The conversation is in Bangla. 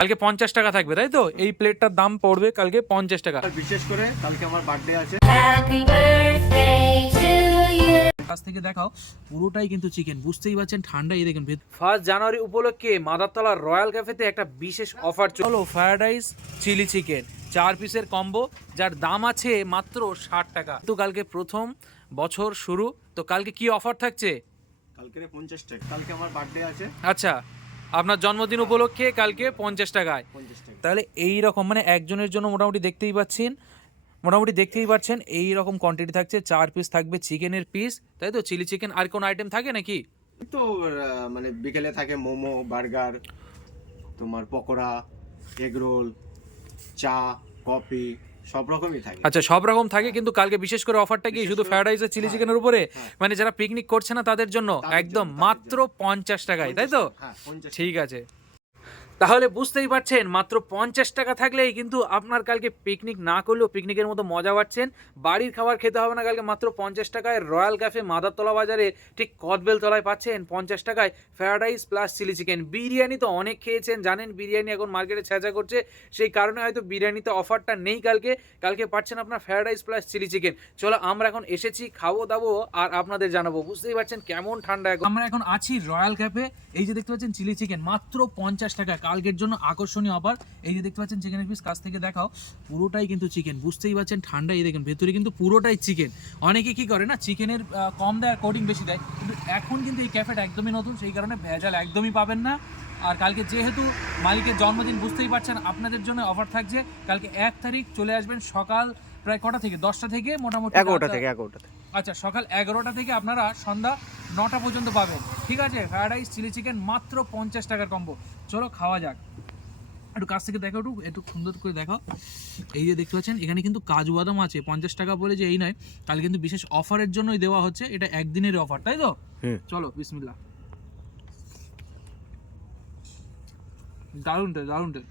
কালকে 50 টাকা থাকবে, তাই তো? এই প্লেটটার দাম পড়বে কালকে 50 টাকা। বিশেষ করে কালকে আমার বার্থডে আছে। কাছ থেকে দেখাও, পুরোটাই কিন্তু চিকেন, বুঝতেই পারছেন ঠান্ডা। এই দেখুন 1 জানুয়ারি উপলক্ষে মাদারতলা রয়্যাল ক্যাফেতে একটা বিশেষ অফার চলো, ফ্রাইড রাইস চিলি চিকেন 4 পিসের কম্বো, যার দাম আছে মাত্র 60 টাকা। তো কালকে প্রথম বছর শুরু, তো কালকে কি অফার থাকছে? কালকে 50 টাকা, কালকে আমার বার্থডে আছে। আচ্ছা, আপনার জন্মদিন উপলক্ষে কালকে 50 টাকায়। 50 টাকা। তাহলে এই রকম মানে একজনের জন্য মোটামুটি দেখতেই পাচ্ছেন এই রকম কোয়ান্টিটি থাকছে। 4 পিস থাকবে চিকেনের পিস, তাই তো? চিলি চিকেন আর কোন আইটেম থাকে নাকি? তো মানে বিকেলে থাকে মোমো, বার্গার, তোমার পকোড়া, এগ রোল, চা, কফি, সব রকমই থাকে। আচ্ছা, সব রকম থাকে, কিন্তু কালকে বিশেষ করে অফারটা কি শুধু ফ্রাইড রাইস আর চিলি চিকেনের উপরে? মানে যারা পিকনিক করছে না তাদের জন্য একদম মাত্র 50 টাকায়, তাই তো? হ্যাঁ, 50 ঠিক আছে, তাহলে বুঝতেই পারছেন মাত্র 50 টাকা থাকলেই কিন্তু আপনার কালকে পিকনিক না করলেও পিকনিকের মতো মজা পাচ্ছেন। বাড়ির খাবার খেতে হবে না কালকে, মাত্র 50 টাকায় রয়্যাল ক্যাফে মাদারতলা বাজারে ঠিক কদবেল তলায় পাচ্ছেন 50 টাকায় fried rice plus chilli chicken. Biryani তো অনেক খেয়েছেন, জানেন বিরিয়ানি এখন মার্কেটে ছেঁচা করছে, সেই কারণে হয়তো বিরিয়ানিতে অফারটা নেই কালকে পাচ্ছেন আপনার fried rice plus chilli chicken. চলো আমরা এখন এসেছি, খাবো দাবো আর আপনাদের জানাবো। বুঝতেই পারছেন কেমন ঠান্ডা এখন। আমরা এখন আছি রয়্যাল ক্যাফে, এই যে দেখতে পাচ্ছেন চিলি চিকেন মাত্র 50 টাকা, কালকের জন্য আকর্ষণীয় অফার। এই যে দেখতে পাচ্ছেন চিকেনের পিস, কাছ থেকে দেখাও, পুরোটাই কিন্তু চিকেন, বুঝতেই পারছেন ঠান্ডা। এই দেখেন ভেতরে কিন্তু পুরোটাই চিকেন। অনেকে কি করে না, চিকেনের কম দেয় আর কোটিং বেশি দেয়, কিন্তু এখন কিন্তু এই ক্যাফেটা একদমই নতুন, সেই কারণে ভেজাল একদমই পাবেন না। আর কালকে যেহেতু মালিকের জন্মদিন, বুঝতেই পারছেন আপনাদের জন্য অফার থাকছে। কালকে 1 তারিখ চলে আসবেন সকাল প্রায় কটা থেকে? 10টা থেকে মোটামুটি 11টা থেকে 11টা। আচ্ছা, সকাল 11টা থেকে আপনারা সন্ধ্যা 9টা পর্যন্ত পাবেন, ঠিক আছে? ফ্রাইড রাইস চিলি চিকেন মাত্র 50 টাকার কম্বো। চলো খাওয়া যাক। একটু কাছ থেকে দেখো, একটু সুন্দর করে দেখো। এই যে দেখতে পাচ্ছেন এখানে কিন্তু কাজু বাদাম আছে। 50 টাকা বলে যে এই নয়, কালকে কিন্তু বিশেষ অফারের জন্যই দেওয়া হচ্ছে, এটা একদিনের অফার, তাই তো? চলো বিসমিল্লাহ। দারুণ টেস্ট।